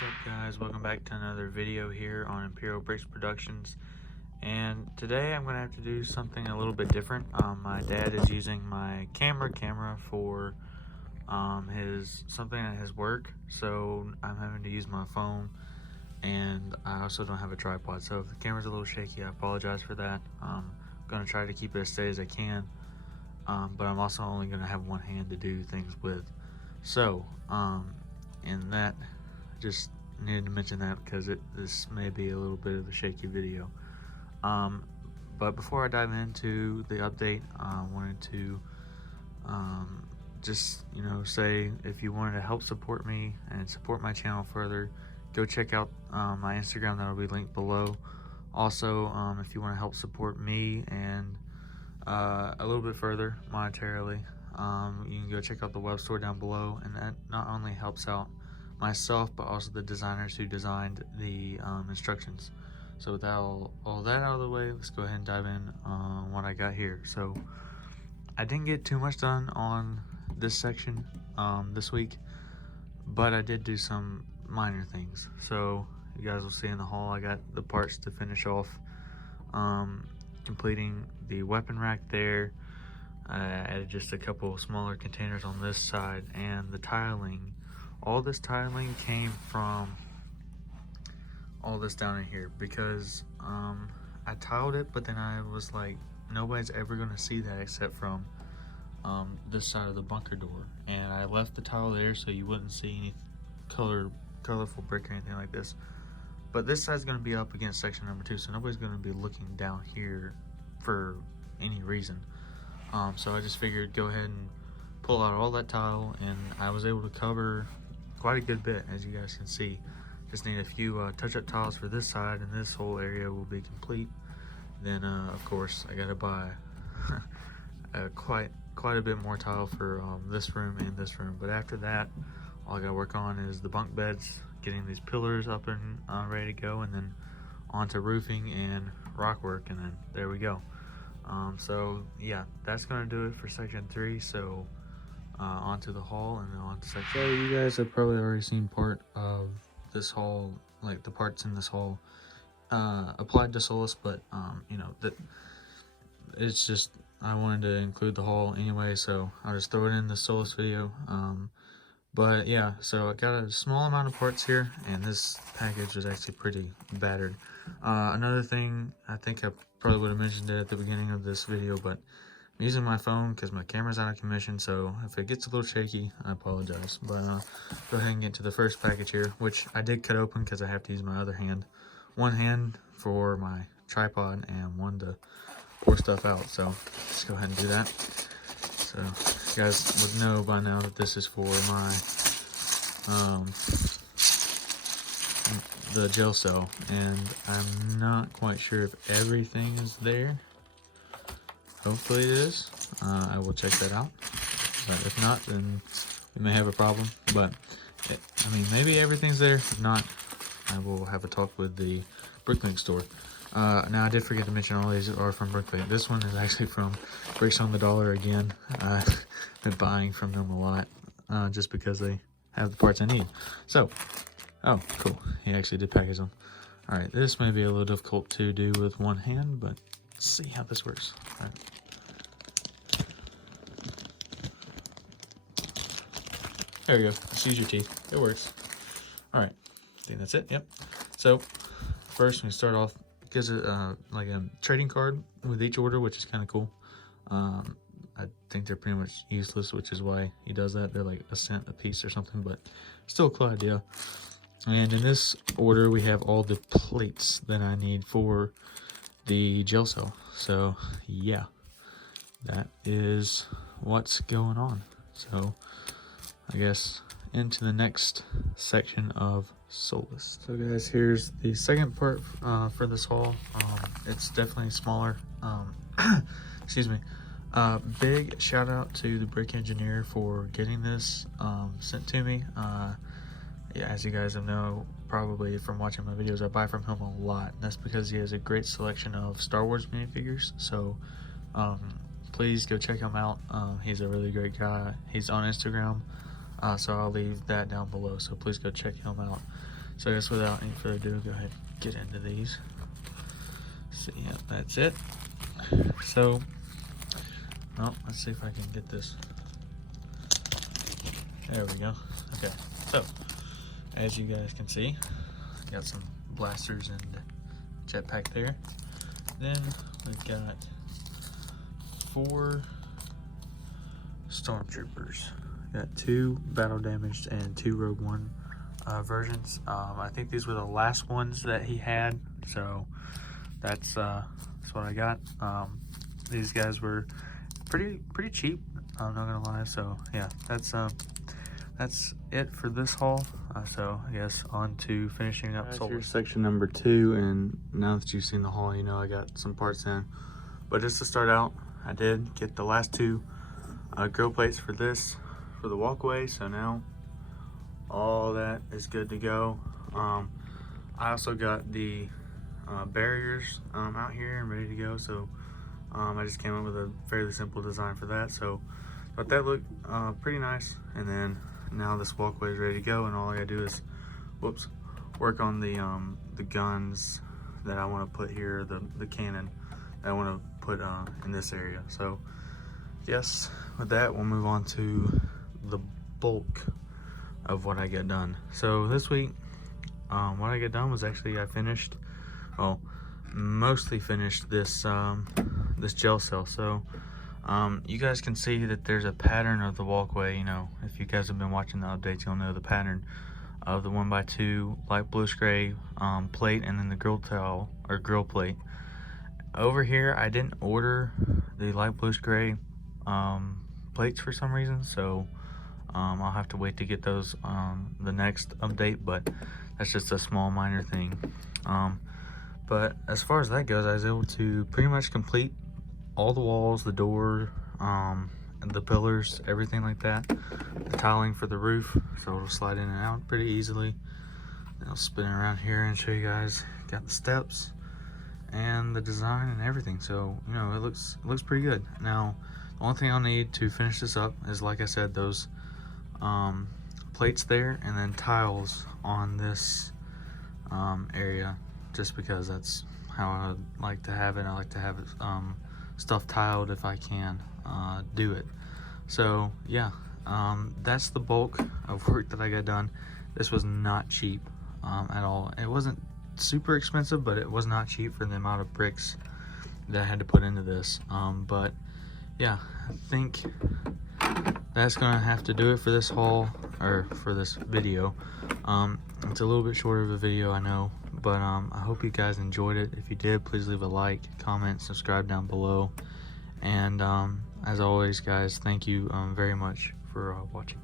What's up, guys? Welcome back to another video here on Imperial Bricks Productions. And today I'm going to have to do something a little bit different. My dad is using my camera for something at his work, so I'm having to use my phone, and I also don't have a tripod. So if the camera's a little shaky, I apologize for that. I'm going to try to keep it as steady as I can, but I'm also only going to have one hand to do things with. So in that, just needed to mention that because this may be a little bit of a shaky video. But before I dive into the update, I wanted to just say, if you wanted to help support me and support my channel further, go check out my Instagram. That'll be linked below. Also, if you want to help support me and a little bit further monetarily, you can go check out the web store down below, and that not only helps out myself but also the designers who designed the instructions. So with all that out of the way, let's go ahead and dive in on what I got here. So I didn't get too much done on this section this week, but I did do some minor things. So you guys will see in the haul, I got the parts to finish off completing the weapon rack there. I added just a couple smaller containers on this side, and the tiling. All this tiling came from all this down in here because I tiled it, but then I was like, nobody's ever going to see that except from this side of the bunker door, and I left the tile there so you wouldn't see any colorful brick or anything like this. But this side's going to be up against section number 2, so nobody's going to be looking down here for any reason. So I just figured go ahead and pull out all that tile, and I was able to cover quite a good bit, as you guys can see. Just need a few touch-up tiles for this side, and this whole area will be complete. Then of course I gotta buy quite a bit more tile for this room and this room. But after that, all I gotta work on is the bunk beds, getting these pillars up and ready to go, and then onto roofing and rock work, and then there we go. So yeah, that's gonna do it for section 3. So onto the haul, and then on to section. So you guys have probably already seen part of this haul, like the parts in this haul applied to Sullust, but that it's just, I wanted to include the haul anyway, so I'll just throw it in the Sullust video. But yeah, so I got a small amount of parts here, and this package was actually pretty battered. Another thing, I think I probably would have mentioned it at the beginning of this video, but I'm using my phone because my camera's out of commission, so if it gets a little shaky, I apologize. But go ahead and get to the first package here, which I did cut open because I have to use my other hand. One hand for my tripod and one to pour stuff out, so let's go ahead and do that. So you guys would know by now that this is for my the gel cell, and I'm not quite sure if everything is there. Hopefully it is. I will check that out, but if not, then we may have a problem. But I mean, maybe everything's there. If not, I will have a talk with the Bricklink store. Now, I did forget to mention all these are from Bricklink. This one is actually from Bricks on the Dollar again. I've been buying from them a lot just because they have the parts I need. So, oh, cool. He actually did package them. All right, this may be a little difficult to do with one hand, but let's see how this works. All right. There we go. Just use your teeth. It works. All right. I think that's it. Yep. So first we start off, gives it like a trading card with each order, which is kind of cool. I think they're pretty much useless, which is why he does that. They're like a cent a piece or something, but still a cool idea. And in this order, we have all the plates that I need for the gel cell. So yeah, that is what's going on. So I guess into the next section of Sullust. So guys, here's the second part for this haul. It's definitely smaller. Excuse me. Big shout out to the brick engineer for getting this sent to me. Yeah, as you guys know probably from watching my videos, I buy from him a lot, and that's because he has a great selection of Star Wars minifigures. So please go check him out. He's a really great guy. He's on Instagram, so I'll leave that down below, so please go check him out. So I guess without any further ado, go ahead and get into these. So yeah, that's it. So, oh, let's see if I can get this. There we go. Okay, so as you guys can see, got some blasters and jetpack there. Then we've got 4 stormtroopers. Got 2 battle damaged and 2 Rogue One versions. I think these were the last ones that he had, so that's what I got. These guys were pretty cheap, I'm not gonna lie. So yeah, that's it for this haul. So I guess on to finishing up Sullust. Here's section number 2, and now that you've seen the haul, you know I got some parts in. But just to start out, I did get the last 2 grill plates for this, for the walkway. So now all that is good to go. I also got the barriers out here and ready to go. So I just came up with a fairly simple design for that. So but that looked pretty nice. And then now this walkway is ready to go, and all I gotta do is, work on the guns that I want to put here, the cannon that I want to put in this area. So yes, with that we'll move on to the bulk of what I get done. So this week, what I get done was actually I finished, well, mostly finished this this gel cell. So you guys can see that there's a pattern of the walkway. You know, if you guys have been watching the updates, you'll know the pattern of the 1x2 light bluish gray plate, and then the grill towel or grill plate. Over here, I didn't order the light bluish gray plates for some reason, so I'll have to wait to get those the next update, but that's just a small minor thing. But as far as that goes, I was able to pretty much complete all the walls, the door, the pillars, everything like that. The tiling for the roof, so it'll slide in and out pretty easily. I'll spin it around here and show you guys. Got the steps and the design and everything, so you know it looks pretty good. Now the only thing I'll need to finish this up is, like I said, those plates there, and then tiles on this area, just because that's how I like to have it. I like to have it stuff tiled if I can do it. So yeah, that's the bulk of work that I got done. This was not cheap at all. It wasn't super expensive, but it was not cheap for the amount of bricks that I had to put into this. But yeah, I think that's gonna have to do it for this haul, or for this video. It's a little bit shorter of a video, I know, but I hope you guys enjoyed it. If you did, please leave a like, comment, subscribe down below, and as always guys, thank you very much for watching.